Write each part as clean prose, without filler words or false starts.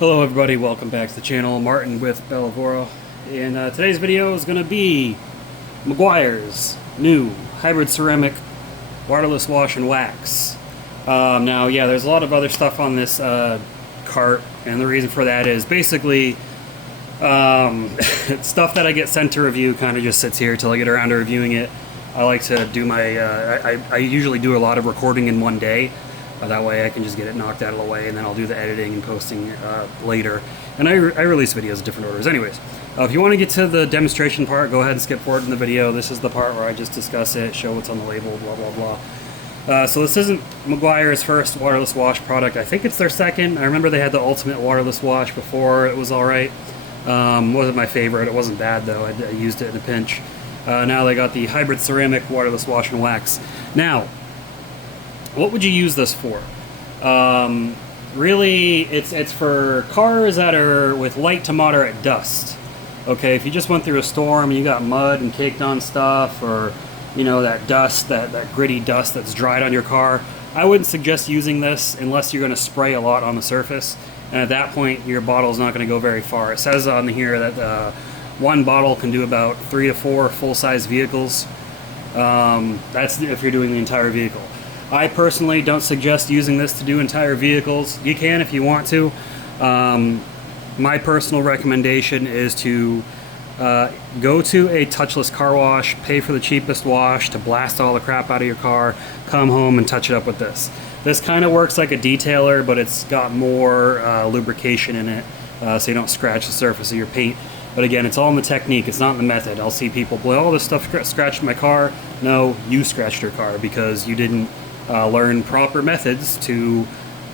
Hello everybody, welcome back to the channel. Martin with Bellavoro. And today's video is going to be Meguiar's new hybrid ceramic waterless wash and wax. Now, yeah, there's a lot of other stuff on this cart, and the reason for that is basically stuff that I get sent to review kind of just sits here till I get around to reviewing it. I like to do my, I usually do a lot of recording in one day. That way I can just get it knocked out of the way, and then I'll do the editing and posting later. And I release videos in different orders. Anyways, if you want to get to the demonstration part, go ahead and skip forward in the video. This is the part where I just discuss it, show what's on the label, blah, blah, blah. So this isn't Meguiar's first waterless wash product. I think it's their second. I remember they had the ultimate waterless wash before. It was alright. Wasn't my favorite. It wasn't bad, though. I used it in a pinch. Now they got the hybrid ceramic waterless wash and wax. Now, what would you use this for? Really, it's for cars that are with light to moderate dust. Okay, if you just went through a storm and you got mud and caked on stuff, or you know, that dust, that gritty dust that's dried on your car, I wouldn't suggest using this unless you're going to spray a lot on the surface. And at that point, your bottle's not going to go very far. It says on here that one bottle can do about 3 to 4 full-size vehicles. That's if you're doing the entire vehicle. I personally don't suggest using this to do entire vehicles. You can if you want to. My personal recommendation is to go to a touchless car wash, pay for the cheapest wash to blast all the crap out of your car, come home and touch it up with this. This kind of works like a detailer, but it's got more lubrication in it, so you don't scratch the surface of your paint. But again, it's all in the technique, it's not in the method. I'll see people, well, all this stuff scratched my car. No, you scratched your car because you didn't learn proper methods to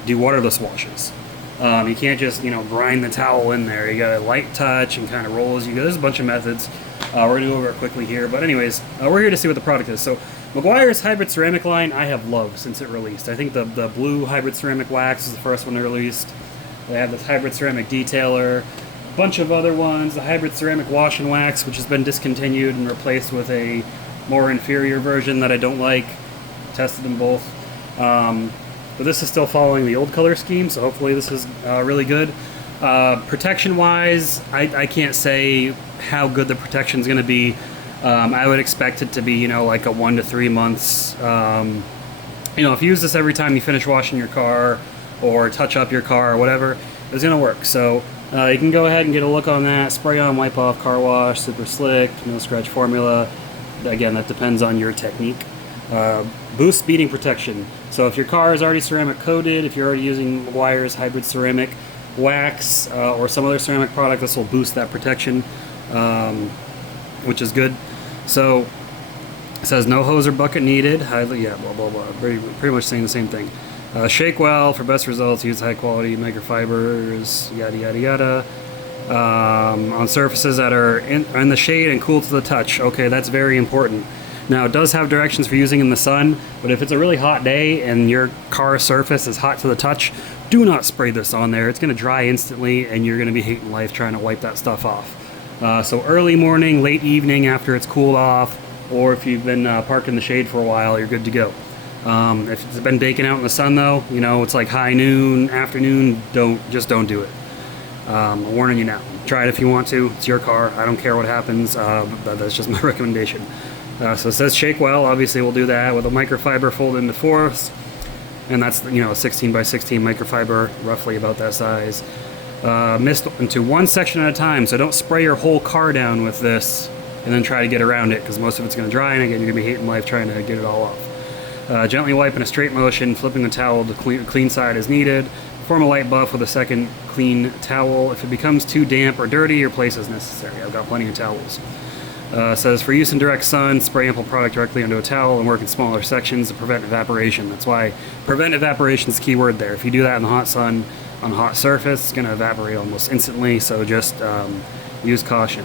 do waterless washes. You can't just, grind the towel in there. You got to light touch and kind of roll as you go. There's a bunch of methods. We're going to go over it quickly here. But anyways, we're here to see what the product is. So Meguiar's hybrid ceramic line I have loved since it released. I think the blue hybrid ceramic wax is the first one they released. They have this hybrid ceramic detailer, a bunch of other ones. The hybrid ceramic wash and wax, which has been discontinued and replaced with a more inferior version that I don't like. Tested them both, but this is still following the old color scheme, so hopefully this is really good. Protection wise, I can't say how good the protection is going to be. I would expect it to be like a 1 to 3 months. If you use this every time you finish washing your car or touch up your car or whatever, it's going to work. So you can go ahead and get a look on that. Spray on, wipe off, car wash, super slick, no scratch formula. Again, that depends on your technique. Boost speeding protection. So if your car is already ceramic coated, if you're already using Meguiar's hybrid ceramic wax or some other ceramic product, this will boost that protection, which is good. So it says no hose or bucket needed. Highly, yeah, blah blah blah. Pretty much saying the same thing. Shake well for best results. Use high quality microfibers. Yada yada yada. On surfaces that are in the shade and cool to the touch. Okay, that's very important. Now, it does have directions for using in the sun, but if it's a really hot day and your car surface is hot to the touch, do not spray this on there. It's going to dry instantly, and you're going to be hating life trying to wipe that stuff off. So early morning, late evening after it's cooled off, or if you've been parked in the shade for a while, you're good to go. If it's been baking out in the sun, though, it's like high noon, afternoon, just don't do it. I'm warning you now. Try it if you want to. It's your car. I don't care what happens. That's just my recommendation. So it says shake well. Obviously, we'll do that with a microfiber folded into fourths, and that's a 16 by 16 microfiber, roughly about that size. Mist into one section at a time. So don't spray your whole car down with this and then try to get around it, because most of it's going to dry, and again, you're going to be hating life trying to get it all off. Gently wipe in a straight motion, flipping the towel to clean side as needed. Form a light buff with a second clean towel. If it becomes too damp or dirty, replace as necessary. I've got plenty of towels. Says for use in direct sun, spray ample product directly onto a towel and work in smaller sections to prevent evaporation. That's why prevent evaporation is the key word there. If you do that in the hot sun on a hot surface, it's going to evaporate almost instantly, so just use caution.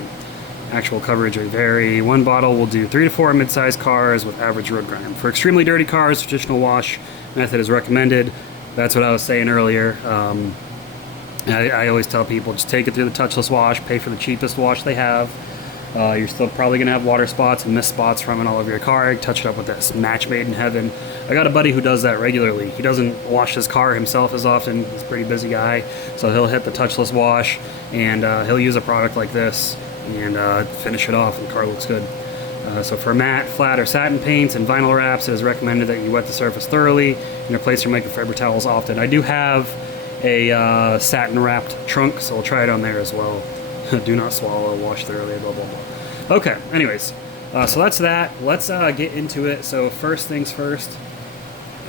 Actual coverage may vary. One bottle will do 3 to 4 mid-sized cars with average road grime. For extremely dirty cars, traditional wash method is recommended. That's what I was saying earlier. I always tell people, just take it through the touchless wash, pay for the cheapest wash they have. You're still probably going to have water spots and mist spots from it all over your car. Touch it up with this match made in heaven. I got a buddy who does that regularly. He doesn't wash his car himself as often. He's a pretty busy guy. So he'll hit the touchless wash, and he'll use a product like this and finish it off, and the car looks good. So for matte, flat, or satin paints and vinyl wraps, it is recommended that you wet the surface thoroughly and replace your microfiber towels often. I do have a satin wrapped trunk, so I'll try it on there as well. Do not swallow, wash thoroughly, blah, blah, blah. Okay, anyways, so that's that. Let's get into it. So first things first,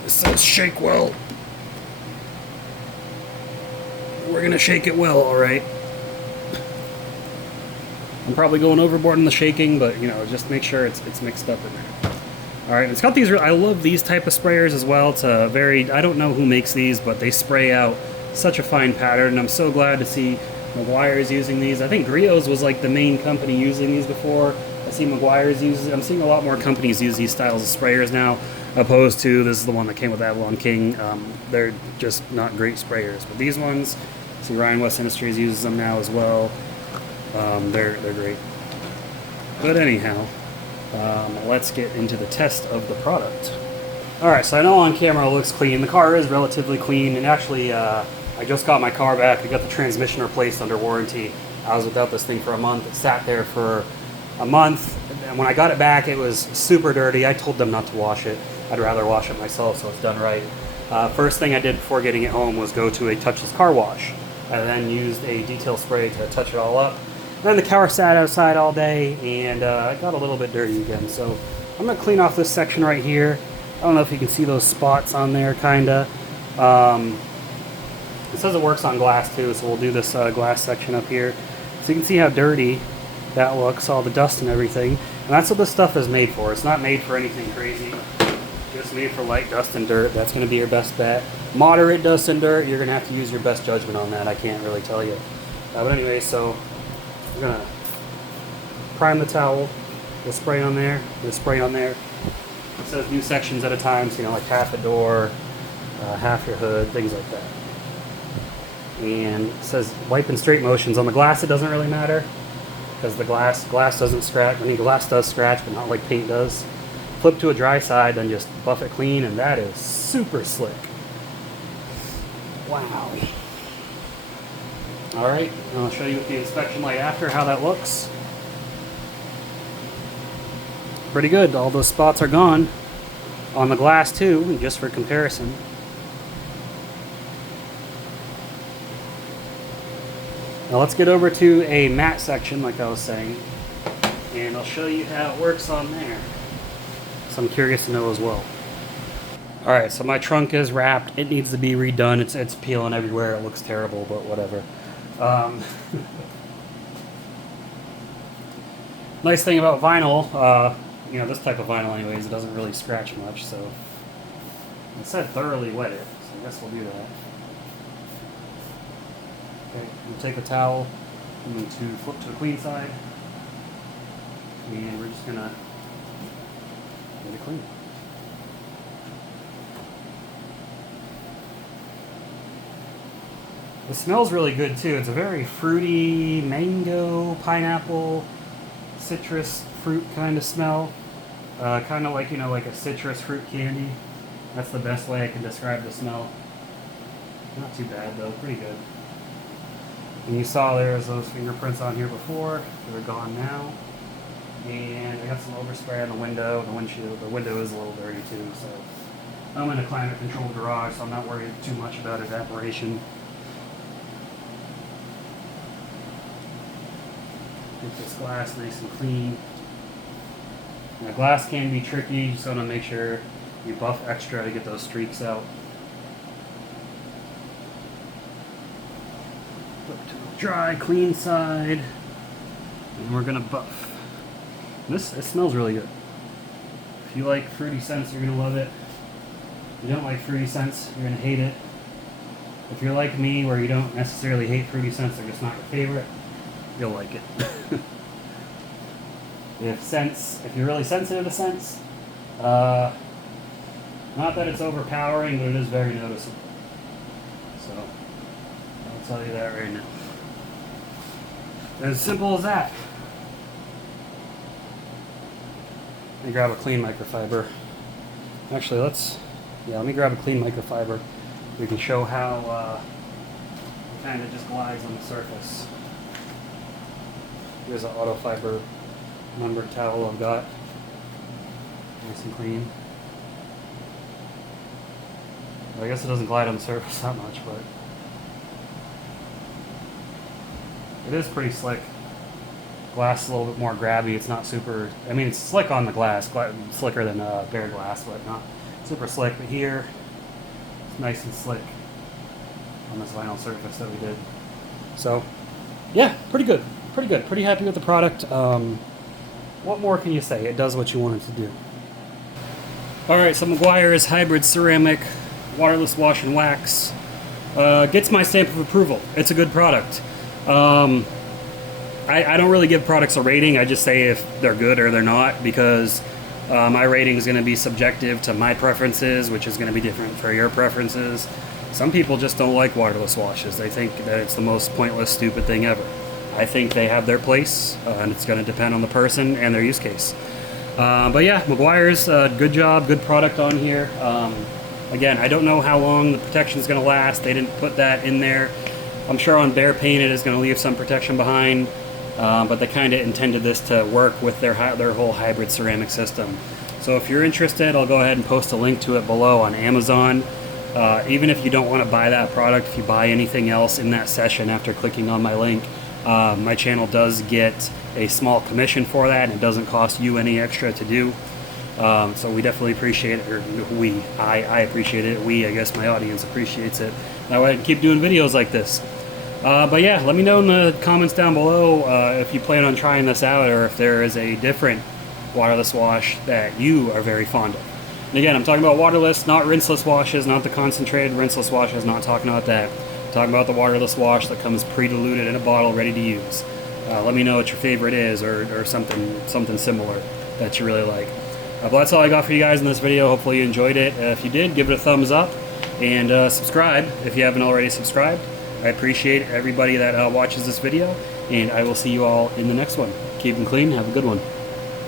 it says shake well. We're gonna shake it well, all right. I'm probably going overboard in the shaking, but you know, just make sure it's mixed up in there. All right, it's got these. I love these type of sprayers as well. It's a very, I don't know who makes these, but they spray out such a fine pattern, and I'm so glad to see Meguiar's using these. I think Griot's was like the main company using these before. I see Meguiar's use. I'm seeing a lot more companies use these styles of sprayers now, opposed to this is the one that came with Avalon King. They're just not great sprayers, but these ones, see Ryan West Industries uses them now as well. They're great. But anyhow, let's get into the test of the product. Alright, so I know on camera it looks clean. The car is relatively clean, and actually I just got my car back. I got the transmission replaced under warranty. I was without this thing for a month. It sat there for a month, and when I got it back it was super dirty. I told them not to wash it. I'd rather wash it myself so it's done right. First thing I did before getting it home was go to a touchless car wash. I then used a detail spray to touch it all up. Then the car sat outside all day, and it got a little bit dirty again. So I'm going to clean off this section right here. I don't know if you can see those spots on there, kinda. It says it works on glass too, so we'll do this glass section up here. So you can see how dirty that looks, all the dust and everything. And that's what this stuff is made for. It's not made for anything crazy. Just made for light dust and dirt. That's going to be your best bet. Moderate dust and dirt, you're going to have to use your best judgment on that. I can't really tell you. But anyway, so we're going to prime the towel. We'll spray on there. We'll spray on there. It says new sections at a time, so you know, like half a door, half your hood, things like that. And it says wipe in straight motions. On the glass it doesn't really matter, because the glass doesn't scratch. I mean, glass does scratch, but not like paint does. Flip to a dry side, then just buff it clean, and that is super slick. Wow. Alright, I'll show you with the inspection light after how that looks. Pretty good. All those spots are gone. On the glass too, just for comparison. Now let's get over to a matte section like I was saying, and I'll show you how it works on there. So I'm curious to know as well. Alright, so my trunk is wrapped. It needs to be redone. It's peeling everywhere. It looks terrible, but whatever. Nice thing about vinyl, you know, this type of vinyl anyways, it doesn't really scratch much, so it said thoroughly wet it, so I guess we'll do that. Okay, we'll take a towel, I'm going to flip to the clean side, and we're just going to get it clean. It smells really good too. It's a very fruity, mango, pineapple, citrus fruit kind of smell. Kind of like, you know, like a citrus fruit candy. That's the best way I can describe the smell. Not too bad though, pretty good. And you saw there's those fingerprints on here before. They're gone now. And I got some overspray on the window. The windshield, the window is a little dirty too, so I'm in a climate controlled garage, so I'm not worried too much about evaporation. Get this glass nice and clean. Now, glass can be tricky. You just want to make sure you buff extra to get those streaks out. Flip to the dry, clean side, and we're gonna buff. It smells really good. If you like fruity scents, you're gonna love it. If you don't like fruity scents, you're gonna hate it. If you're like me, where you don't necessarily hate fruity scents, they're just not your favorite, you'll like it. If you're really sensitive to scents, not that it's overpowering, but it is very noticeable. So, I'll tell you that right now. As simple as that. me grab a clean microfiber. Actually, let me grab a clean microfiber. We can show how it kind of just glides on the surface. Here's an auto fiber numbered towel I've got. Nice and clean. Well, I guess it doesn't glide on the surface that much, but it is pretty slick. Glass is a little bit more grabby. It's not super, I mean, it's slick on the glass, slicker than bare glass, but not super slick. But here, it's nice and slick on this vinyl surface that we did. So, yeah, pretty good. Pretty good. Pretty happy with the product. What more can you say? It does what you want it to do. Alright, so Meguiar's hybrid ceramic waterless wash and wax gets my stamp of approval. It's a good product. I don't really give products a rating. I just say if they're good or they're not, because my rating is going to be subjective to my preferences, which is going to be different for your preferences. Some people just don't like waterless washes. They think that it's the most pointless, stupid thing ever. I think they have their place, and it's going to depend on the person and their use case. But yeah, Meguiar's, good job, good product on here. Again, I don't know how long the protection is going to last. They didn't put that in there. I'm sure on bare paint it is going to leave some protection behind, but they kind of intended this to work with their whole hybrid ceramic system. So if you're interested, I'll go ahead and post a link to it below on Amazon. Even if you don't want to buy that product, if you buy anything else in that session after clicking on my link, my channel does get a small commission for that, and it doesn't cost you any extra to do. So we definitely appreciate it, or I appreciate it. I guess my audience appreciates it. That way I can keep doing videos like this. But yeah, let me know in the comments down below if you plan on trying this out, or if there is a different waterless wash that you are very fond of. And again, I'm talking about waterless, not rinseless washes, not the concentrated rinseless washes, not talking about that. I'm talking about the waterless wash that comes pre-diluted in a bottle ready to use. Let me know what your favorite is, or something similar that you really like. But that's all I got for you guys in this video. Hopefully you enjoyed it. If you did, give it a thumbs up, and subscribe if you haven't already subscribed. I appreciate everybody that watches this video, and I will see you all in the next one. Keep them clean. Have a good one.